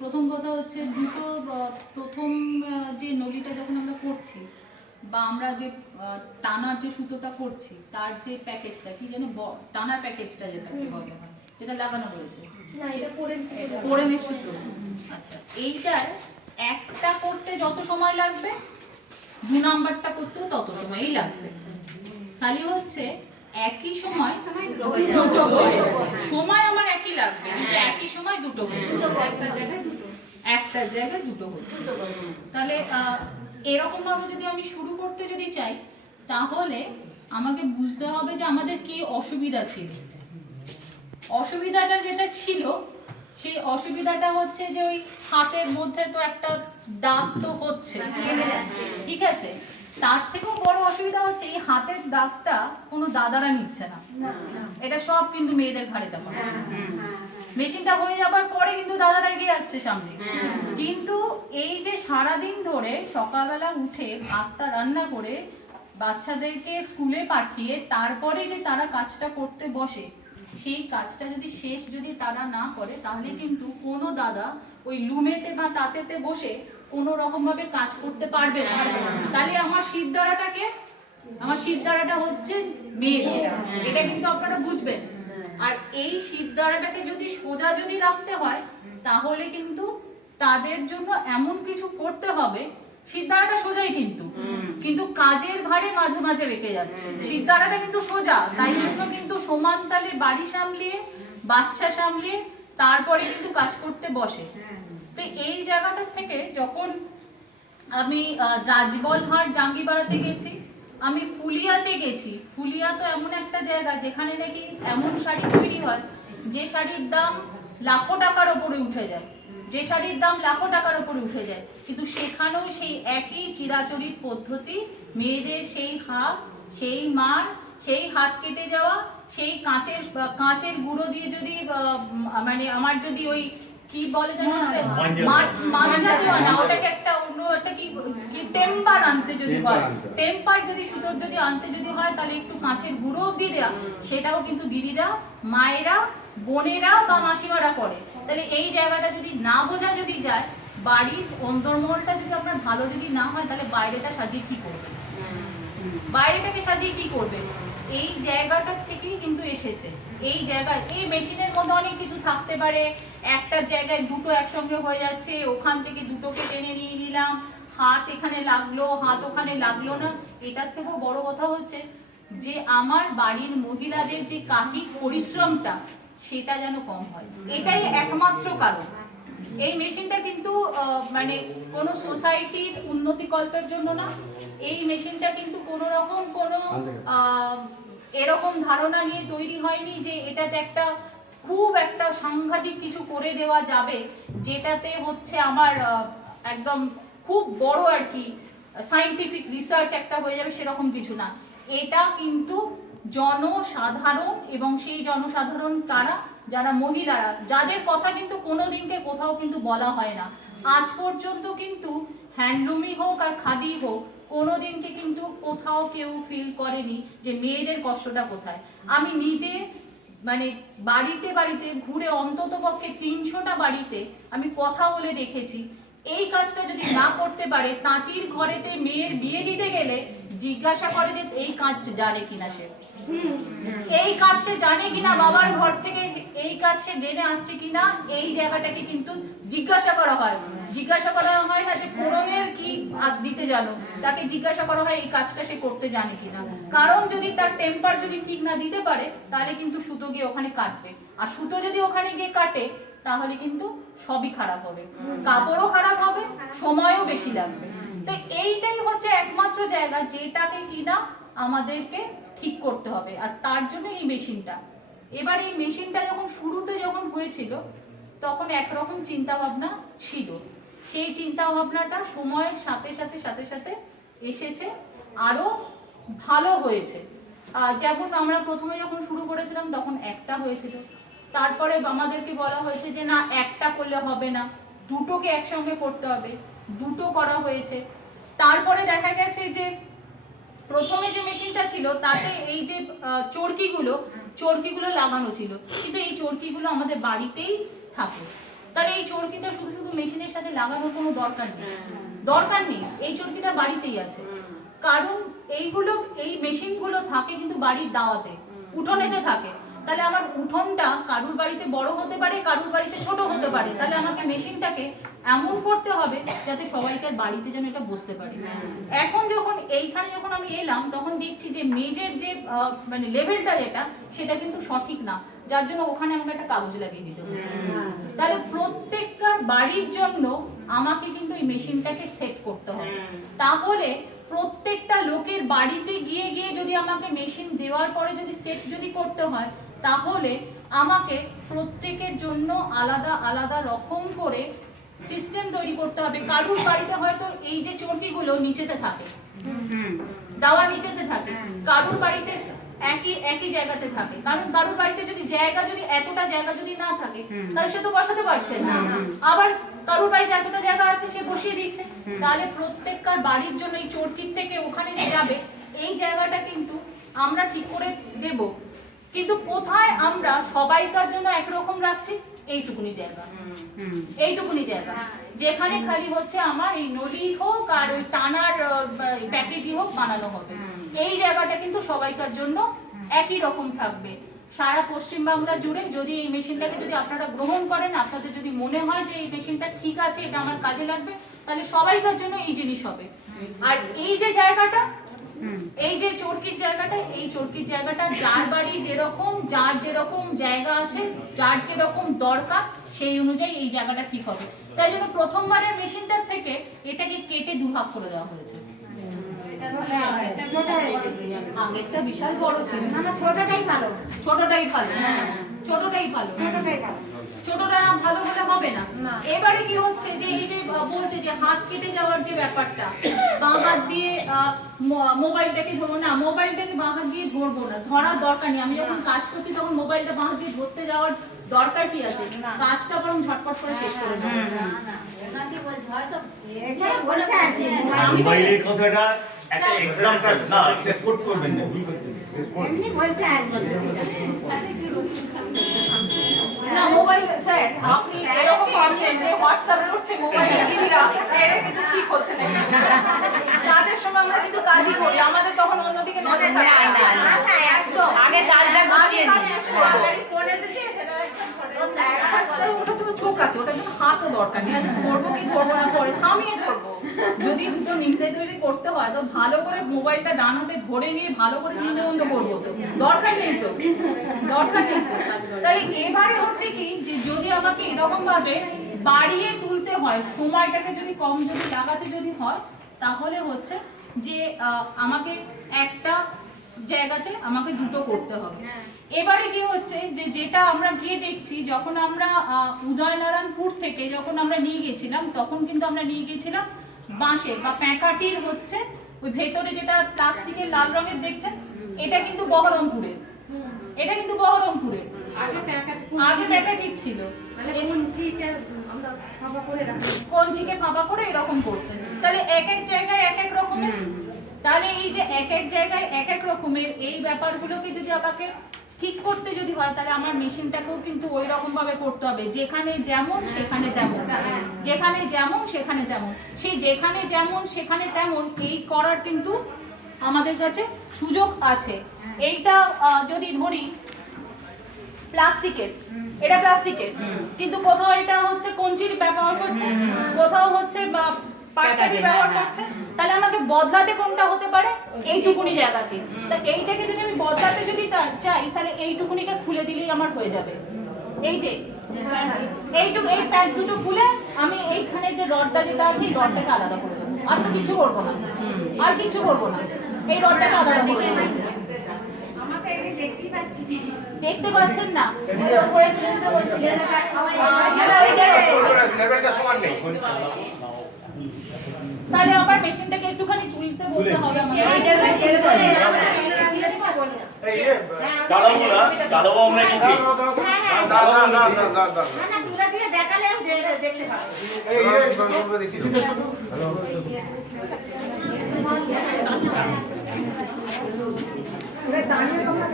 প্রথম কথা হচ্ছে দুটো, প্রথম যে নলিটা যখন আমরা করছি বা আমরা যে টানার যে সুতোটা করছি তার যে প্যাকেজটা কি যেন টানার প্যাকেজটা যেটাকে বলে হয়, যেটা লাগানো রয়েছে কোড়েনের সুতো। আচ্ছা, এইটার একটা করতে যত সময় লাগবে 2 নাম্বারটা করতেও তত সময়ই লাগবে। খালি হচ্ছে একই সময় দুটো হয়ে যাচ্ছে, সময় আমার একই লাগবে কিন্তু একই সময় দুটো হয়ে যাচ্ছে, একটা জায়গায় দুটো হচ্ছে। তাহলে এরকম ভাবে যদি আমি শুরু করতে যদি চাই তাহলে আমাকে বুঝতে হবে যে আমাদের কি অসুবিধা ছিল। অসুবিধাটা যেটা ছিল সেই অসুবিধাটা হচ্ছে যে ওই হাতের মধ্যে তো একটা দাগ তো হচ্ছে, ঠিক আছে, তার থেকেও বড় অসুবিধা হচ্ছে এই হাতের দাগটা কোনো দাদারা নিচ্ছে না, এটা সব কিন্তু মেয়েদের ঘাড়ে চাপা। মেশিনটা হয়ে যাবার পরে কিন্তু দাদারা এগিয়ে আসছে সামনে, কিন্তু এই যে সারাদিন ধরে সকালবেলা উঠে ভাতটা রান্না করে বাচ্চাদেরকে স্কুলে পাঠিয়ে তারপরে যে তারা কাজটা করতে বসে, সেই কাজটা যদি শেষ যদি তারা না করে তাহলে কিন্তু কোনো দাদা ওই লুমেতে বা তাতেতে বসে কোনো রকম ভাবে কাজ করতে পারবে না। তাহলে আমার শিরদাঁড়াটাকে, আমার শিরদাঁড়াটা হচ্ছে মেয়েরা, এটা কিন্তু আপনারা বুঝবেন। আর এই শিরদাঁড়াটাকে যদি সোজা যদি রাখতে হয় তাহলে কিন্তু তাদের জন্য এমন কিছু করতে হবে, শিরদাঁড়াটা সোজাই কিন্তু কাজের ভারে মাঝে মাঝে রেখে যাচ্ছে। শিরদাঁড়াটা কিন্তু সোজা, তাই জন্য কিন্তু সমান তালে বাড়ি সামলিয়ে বাচ্চা সামলিয়ে তারপরে কিন্তু কাজ করতে বসে। তো এই জায়গাটা থেকে যখন আমি রাজবলহাট জাঙ্গিপাড়াতে গেছি, আমি ফুলিয়াতে গেছি, ফুলিয়া তো এমন একটা জায়গা যেখানে নাকি এমন শাড়ি তৈরি হয় যে শাড়ির দাম লাখো টাকার ওপরে উঠে যায়, যে শাড়ির দাম লাখো টাকার ওপরে উঠে যায়, কিন্তু সেখানেও সেই একই চিরাচরিত পদ্ধতি, মেয়েদের সেই হাত, সেই মার, সেই হাত কেটে যাওয়া, সেই কাঁচের গুঁড়ো দিয়ে যদি মানে আমার যদি ওই কি বলে না ওটাকে একটা অন্য একটা কি টেম্পার আনতে যদি হয়, টেম্পার যদি সুতোর যদি আনতে যদি হয় তাহলে একটু কাঁচের গুঁড়ো অব্দি দেয়া, সেটাও কিন্তু দিদিরা, মায়েরা, বোনেরা বা মাসিমারা করে। তাহলে এই জায়গাটা যদি না বোঝা যদি যায়, বাড়ির অন্তর্মহলটা যদি আপনার ভালো যদি না হয় তাহলে বাইরেটা সাজিয়ে কি করবে, বাইরেটাকে সাজিয়ে কি করবে, এই জায়গাটা থেকেই কিন্তু এসেছে। এই জায়গায় এই মেশিনের মধ্যে অনেক কিছু থাকতে পারে, একটা জায়গায় দুটো একসঙ্গে হয়ে যাচ্ছে, ওখান থেকে দুটোকে টেনে নিয়ে নিলাম, হাত এখানে লাগলো হাত ওখানে লাগলো না। এটার থেকেও বড় কথা হচ্ছে যে আমার বাড়ির মহিলাদের যে কায়িক পরিশ্রমটা সেটা যেন কম হয়, এটাই একমাত্র কারণ। এই মেশিনটা কিন্তু মানে কোনো সোসাইটির উন্নতিকল্পের জন্য না, এই মেশিনটা কিন্তু কোনো রকম কোনো এরকম ধারণা নিয়ে তৈরি হয়নি যে এটাতে একটা খুব একটা সাংঘাতিক কিছু করে দেওয়া যাবে যেটাতে হচ্ছে আমার একদম খুব বড় আর কি সায়েন্টিফিক রিসার্চ একটা হয়ে যাবে, সেরকম কিছু না। এটা কিন্তু জনসাধারণ, এবং সেই জনসাধারণ কারা, যারা মহিলারা, যাদের কথা কিন্তু কোনোদিনকে কোথাও কিন্তু বলা হয় না আজ পর্যন্ত, কিন্তু হ্যান্ডলুমই হোক আর খাদি হোক কোনোদিনকে কিন্তু কোথাও কেউ ফিল করেনি যে মেয়েদের কষ্টটা কোথায়। আমি নিজে মানে বাড়িতে বাড়িতে ঘুরে অন্তত পক্ষে 300টা বাড়িতে আমি কথা বলে দেখেছি, এই কাজটা যদি না করতে পারে তাঁতির ঘরেতে মেয়ের বিয়ে দিতে গেলে জিজ্ঞাসা করে যে এই কাজ জানে কিনা, সে এই কাজ সে জানে কিনা, বাবার ঘর থেকে এই কাজ সে জেনে আসছে কিনা, এই জায়গাটাকে কিন্তু জিজ্ঞাসা করা হয়। জিজ্ঞাসা করা হয় না যে ফোড়নের কি হাত দিতে জানো, তাকে জিজ্ঞাসা করা হয় এই কাজটা সে করতে জানে কিনা। কারণ যদি তার টেম্পার যদি ঠিক না দিতে পারে তাহলে কিন্তু সুতো গিয়ে ওখানে কাটবে, আর সুতো যদি ওখানে গিয়ে কাটে তাহলে কিন্তু সবই খারাপ হবে, কাপড়ও খারাপ হবে, সময়ও বেশি লাগবে। তো এইটাই হচ্ছে একমাত্র জায়গা যেটাকে কিনা আমাদেরকে ঠিক করতে হবে, আর তার জন্য এই মেশিনটা। এবার এই মেশিনটা যখন শুরুতে যখন হয়েছিল তখন একরকম চিন্তা ভাবনা ছিল, সেই চিন্তা ভাবনাটা সময়ের সাথে সাথে সাথে সাথে এসেছে, আরো ভালো হয়েছে। যেমন আমরা প্রথমে যখন শুরু করেছিলাম তখন একটা হয়েছিল, তারপরে আমাদেরকে বলা হয়েছে যে না একটা করলে হবে না, দুটোকে একসঙ্গে করতে হবে, দুটো করা হয়েছে। তারপরে দেখা গেছে যে প্রথমে যে মেশিনটা ছিল তাতে এই যে চরকিগুলো লাগানো ছিল, কিন্তু এই চরকিগুলো আমাদের বাড়িতেই থাকে। তাহলে এই চরকিটা শুধু শুধু মেশিনের সাথে লাগানোর কোনো দরকার নেই, এই চরকিটা বাড়িতেই আছে। কারণ এই মেশিনগুলো থাকে কিন্তু বাড়ির দাওয়াতে, উঠোনেতে থাকে। তাহলে আমার উঠোনটা কারুর বাড়িতে বড় হতে পারে, কারুর বাড়িতে ছোট হতে পারে। তাহলে আমাকে মেশিনটাকে এমন করতে হবে যাতে সবাইকার বাড়িতে যেন এটা বসতে পারে। এখন এইখানে যখন আমি এলাম তখন দেখছি যে মেজের যে মানে লেভেলটা যেটা সেটা কিন্তু সঠিক না, যার জন্য ওখানে আমাকে একটা কাগজ লাগিয়ে দিতে হচ্ছে। তাহলে প্রত্যেকটার বাড়ির জন্য আমাকে কিন্তু এই মেশিনটাকে সেট করতে হবে। তাহলে প্রত্যেকটা লোকের বাড়িতে গিয়ে গিয়ে যদি আমাকে মেশিন দেওয়ার পরে যদি সেট যদি করতে হয়, তাহলে আমাকে প্রত্যেকের জন্য আলাদা আলাদা রকম করে সিস্টেম তৈরি করতে হবে। কারুর বাড়িতে হয়তো এই যে চরকিগুলো নিচেতে থাকে, দাওয়ার নিচেতে থাকে, কারুর বাড়িতে একই জায়গাতে থাকে। কারণ কারুর বাড়িতে যদি এতটা জায়গা যদি না থাকে তাহলে সে তো বসাতে পারছে না। আবার কারুর বাড়িতে এতটা জায়গা আছে সে বসিয়ে দিচ্ছে। তাহলে প্রত্যেককার বাড়ির জন্য এই চরকির থেকে ওখানে যে যাবে এই জায়গাটা কিন্তু আমরা ঠিক করে দেব। কিন্তু কোথায় আমরা সবাইকার জন্য একরকম রাখছি? এইটুকুনি জায়গা, যেখানে খালি হচ্ছে আমার এই নলি হোক আর ওই টানার প্যাকেজই হোক বানানো হবে। এই জায়গাটা কিন্তু সবাইকার জন্য একই রকম থাকবে। সারা পশ্চিমবাংলা জুড়ে যদি এই মেশিনটাকে যদি আপনারা গ্রহণ করেন, আপনাদের যদি মনে হয় যে এই মেশিনটা ঠিক আছে, এটা আমার কাজে লাগবে, তাহলে সবাইকার জন্য এই জিনিস হবে। আর এই যে জায়গাটা, এই যে চরকির জায়গাটা যার বাড়ি যার যেরকম জায়গা আছে, যার যেরকম দরকার সেই অনুযায়ী এই জায়গাটা ঠিক হবে। তাই জন্য প্রথমবারের মেশিনটার থেকে এটাকে কেটে দুভাগ করে দেওয়া হয়েছে। আগেরটা বিশাল বড় ছিল। ছোটটাই ভালো। ছোটটা ভালো হলে হবে না। এবারে কি হচ্ছে যে এই যে বলছে যে হাত কেটে যাওয়ার যে ব্যাপারটা, বাঁ হাত দিয়ে মোবাইলটাকে ধরবো না, মোবাইলটাকে বাঁ হাত দিয়ে ধরবো না, ধরার দরকার নেই। আমি যখন কাজ করছি তখন মোবাইলটা বাঁ হাত দিয়ে ধরতে যাওয়ার দরকার কি আছে? কাজটা বরং ঝটপট করে শেষ করে দেবো। মোবাইলের কথাটা একটা এক্সাম্পল না, শেষ করতে করবেন না, এমনি বলছে আর না মোবাইল স্যার আপনি এরকম করছেন যে হোয়াটসঅ্যাপ করছে মোবাইলে দিদিরা, এটা কিন্তু ঠিক হচ্ছে না। কাজের সময় আমরা কিন্তু কাজই করি, আমাদের তখন অন্যদিকে নজর থাকে না। একদম আগে কাজটা গুছিয়ে নিই। ফোন এসেছে ওটা তো চোখ আছে, ওটার জন্য হাতও দরকার নেই। আমি ধরবো কি ধরবো না পরে থামিয়ে ধরবো। যদি দুটো নিতে তৈরি করতে হয় তো ভালো করে মোবাইলটা ডান হাতে ধরে নিয়ে ভালো করে নিতে বন্ধ করবো, তো দরকার নেই তো। তাহলে এবারে হচ্ছে কি যে যদি আমাকে এরকম ভাবে বাড়িয়ে তুলতে হয়, সময়টাকে যদি কম যদি লাগাতে যদি হয়, তাহলে হচ্ছে যে আমাকে একটা জায়গাতে আমাকে দুটো করতে হবে। এবারে কি হচ্ছে যে যেটা আমরা গিয়ে দেখছি, যখন আমরা উদয়নারায়ণপুর থেকে যখন আমরা নিয়ে গেছিলাম, তখন কিন্তু আমরা নিয়ে গেছিলাম বাঁশের বা প্যাকাটির হচ্ছে ওই ভেতরে যেটা প্লাস্টিকের লাল রঙের দেখছেন, এটা কিন্তু বহরমপুরের। আগে প্যাকাটির ছিল, কঞ্চিকে ফাঁপা করে এরকম করতেন। তাহলে এক এক জায়গায় এক এক রকমের, তাহলে এই যে এক এক জায়গায় এক এক রকমের এই ব্যাপারগুলোকে যদি আমাকে ঠিক করতে যদি হয়, তাহলে আমার মেশিনটাকেও কিন্তু ওই রকম ভাবে করতে হবে, যেখানে যেমন সেখানে তেমন, যেখানে যেমন সেখানে তেমন। সেই যেখানে যেমন সেখানে তেমন এই করার কিন্তু আমাদের কাছে সুযোগ আছে। এইটা যদি ধরি প্লাস্টিকের, এটা প্লাস্টিকের, কিন্তু কোথাও এটা হচ্ছে কঞ্চির ব্যবহার করছে, কোথাও হচ্ছে বা পাটকাঠি ব্যবহার করছে। তাহলে আমাকে বদলাতে কোনটা হতে পারে? এইটুকুনি জায়গাতে। তা এইটাকে যদি আমি বদলাতে যদি চাই, তাহলে এইটুকুনিকে খুলে দিলেই আমার হয়ে যাবে। এই যে এইটুকু, এই প্যাচ দুটো খুলে আমি এইখানে যে রডটা যেটা আছে এই রডটাকে আলাদা করে দেবো। আর তো কিছু করবো না, এই রডটাকে আলাদা করে দেবো। দেখতে পাচ্ছেন না? তাহলে আবার মেশিনটাকে একটুখানি তুলতে বলতে হবে আমাকে। চালাবো আমরা নিচে। না তুলে দিয়ে দেখালে দেখতে পাবে। দাঁড়িয়ে তোমরা